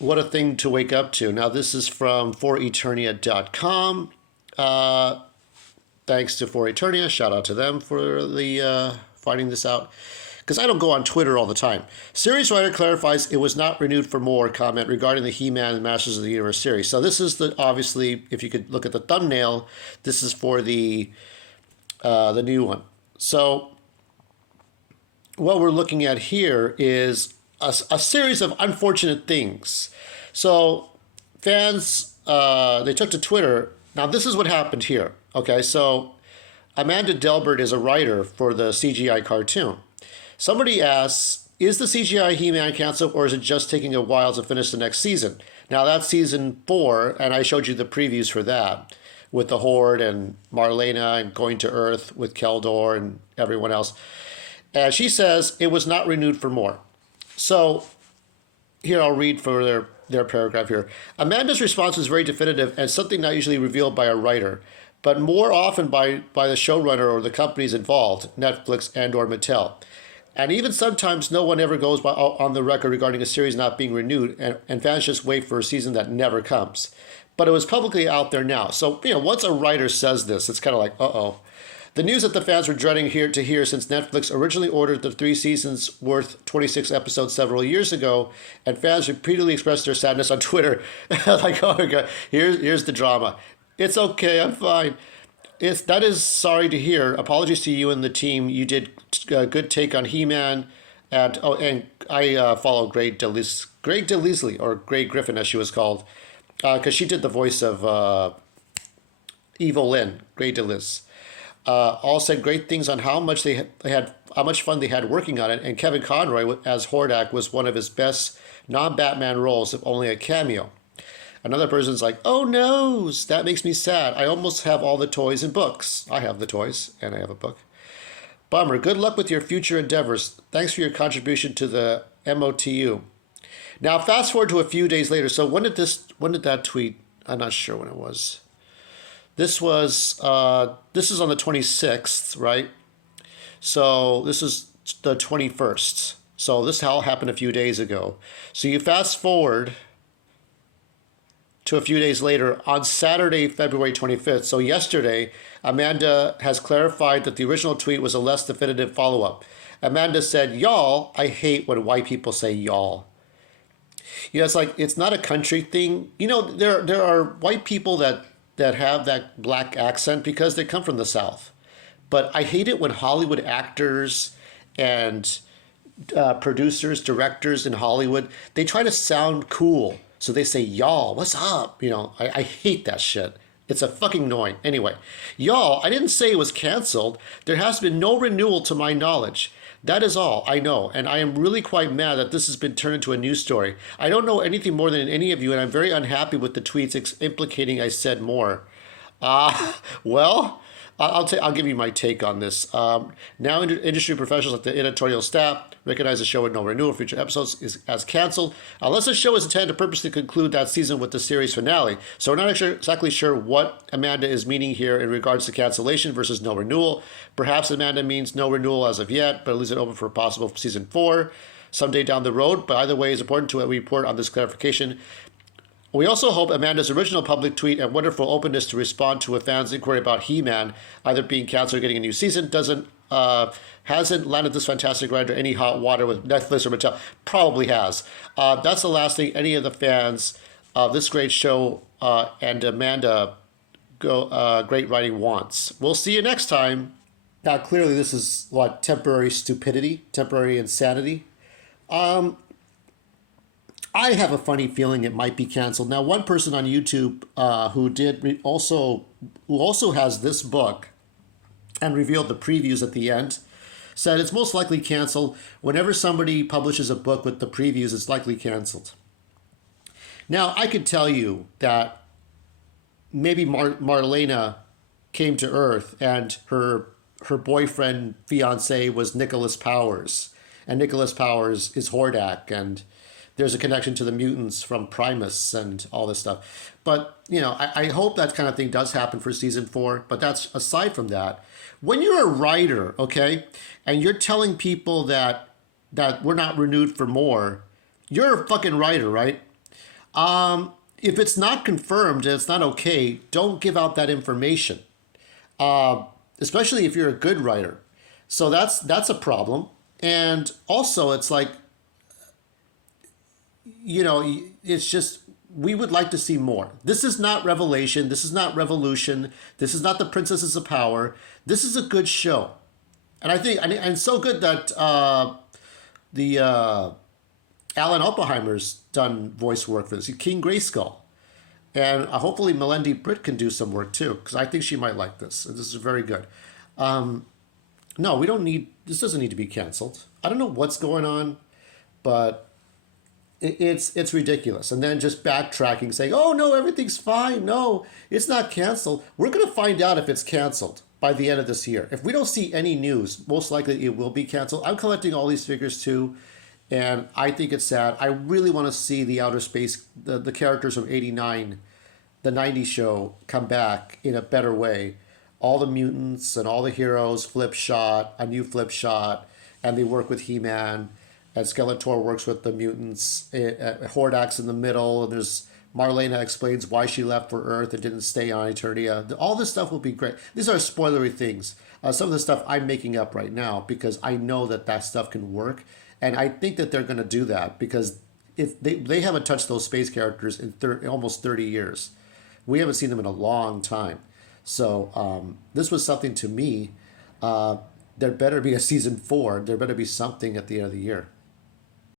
What a thing to wake up to. Now, this is from foreternia.com. Uh, Thanks to For Eternia. Shout out to them for the finding this out. Because I don't go on Twitter all the time. Series writer clarifies it was not renewed for more comment regarding the He-Man and Masters of the Universe series. So this is obviously, if you could look at the thumbnail, this is for the new one. So what we're looking at here is a series of unfortunate things. So fans, they took to Twitter. Now this is what happened here. Okay, so Amanda Delbert is a writer for the CGI cartoon. Somebody asks, is the CGI He-Man canceled or is it just taking a while to finish the next season? Now that's season 4, and I showed you the previews for that with the Horde and Marlena and Going to Earth with Keldor and everyone else. And she says it was not renewed for more. So here I'll read for their paragraph here. Amanda's response was very definitive and something not usually revealed by a writer, but more often by the showrunner or the companies involved, Netflix and or Mattel. And even sometimes no one ever goes on the record regarding a series not being renewed, and fans just wait for a season that never comes. But it was publicly out there now. So, once a writer says this, it's kind of like, uh-oh. The news that the fans were dreading to hear since Netflix originally ordered the 3 seasons worth 26 episodes several years ago, and fans repeatedly expressed their sadness on Twitter. Like, oh my God, here's the drama. It's okay, I'm fine. That is sorry to hear. Apologies to you and the team. You did a good take on He-Man. And I follow Greg DeLisle, or Greg Griffin as she was called, because she did the voice of Evil Lynn, Greg DeLisle. All said great things on how much how much fun they had working on it, and Kevin Conroy as Hordak was one of his best non-Batman roles, if only a cameo. Another person's like, oh no, that makes me sad. I almost have all the toys and books. I have the toys, and I have a book. Bummer. Good luck with your future endeavors. Thanks for your contribution to the MOTU. Now, fast forward to a few days later. So when did that tweet? I'm not sure when it was. This is on the 26th, right? So this is the 21st. So this all happened a few days ago. So you fast forward to a few days later on Saturday, February 25th. So yesterday, Amanda has clarified that the original tweet was a less definitive follow-up. Amanda said, y'all, I hate when white people say y'all. It's like, it's not a country thing. There are white people that have that black accent because they come from the South. But I hate it when Hollywood actors and producers, directors in Hollywood, they try to sound cool. So they say, y'all, what's up? I hate that shit. It's a fucking annoying. Anyway, y'all, I didn't say it was canceled. There has been no renewal to my knowledge. That is all I know, and I am really quite mad that this has been turned into a news story. I don't know anything more than any of you, and I'm very unhappy with the tweets implicating I said more. Well, I'll give you my take on this. Now, industry professionals like the editorial staff recognize the show with no renewal. Future episodes is as canceled, unless the show is intended to purposely conclude that season with the series finale. So we're not exactly sure what Amanda is meaning here in regards to cancellation versus no renewal. Perhaps Amanda means no renewal as of yet, but leaves it open for a possible season 4 someday down the road. But either way, it's important to report on this clarification. We also hope Amanda's original public tweet and wonderful openness to respond to a fan's inquiry about He-Man either being canceled or getting a new season hasn't landed this fantastic writer any hot water with Netflix or Mattel. Probably has. That's the last thing any of the fans of this great show and Amanda great writing wants. We'll see you next time. Now, clearly this is temporary stupidity, temporary insanity. I have a funny feeling it might be canceled. Now, one person on YouTube who also has this book and revealed the previews at the end said it's most likely canceled. Whenever somebody publishes a book with the previews, it's likely canceled. Now, I could tell you that maybe Marlena came to Earth and her boyfriend, fiance was Nicholas Powers. And Nicholas Powers is Hordak, and there's a connection to the mutants from Primus and all this stuff. But, I hope that kind of thing does happen for season 4. But that's aside from that. When you're a writer, okay, and you're telling people that we're not renewed for more, you're a fucking writer, right? If it's not confirmed and it's not okay, don't give out that information, especially if you're a good writer. So that's a problem. And also, it's like, it's just we would like to see more. This is not Revelation. This is not Revolution. This is not the Princesses of Power. This is a good show, and I think and it's so good that the Alan Oppenheimer's done voice work for this. King Grayskull, and hopefully Melendi Britt can do some work too, because I think she might like this. This is very good. No, we don't need. This doesn't need to be canceled. I don't know what's going on, but it's ridiculous. And then just backtracking, saying, "Oh no, everything's fine. No, it's not canceled." We're gonna find out if it's canceled by the end of this year. If we don't see any news, most likely it will be canceled. I'm collecting all these figures too, and I think it's sad. I really want to see the outer space, the characters from '89, the '90s show come back in a better way. All the mutants and all the heroes, Flip Shot, a new Flip Shot, and they work with He-Man, and Skeletor works with the mutants. Hordax in the middle, and there's Marlena explains why she left for Earth and didn't stay on Eternia. All this stuff will be great. These are spoilery things. Some of the stuff I'm making up right now because I know that that stuff can work, and I think that they're going to do that because if they haven't touched those space characters in almost 30 years. We haven't seen them in a long time. So this was something to me. There better be a season 4. There better be something at the end of the year.